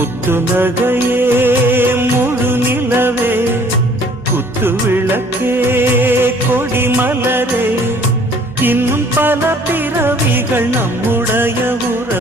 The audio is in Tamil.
முத்து நகையே முழு நிலவே குத்து விளக்கே கொடி மலரே இன்னும் பல பிறவிகள் நம்முடைய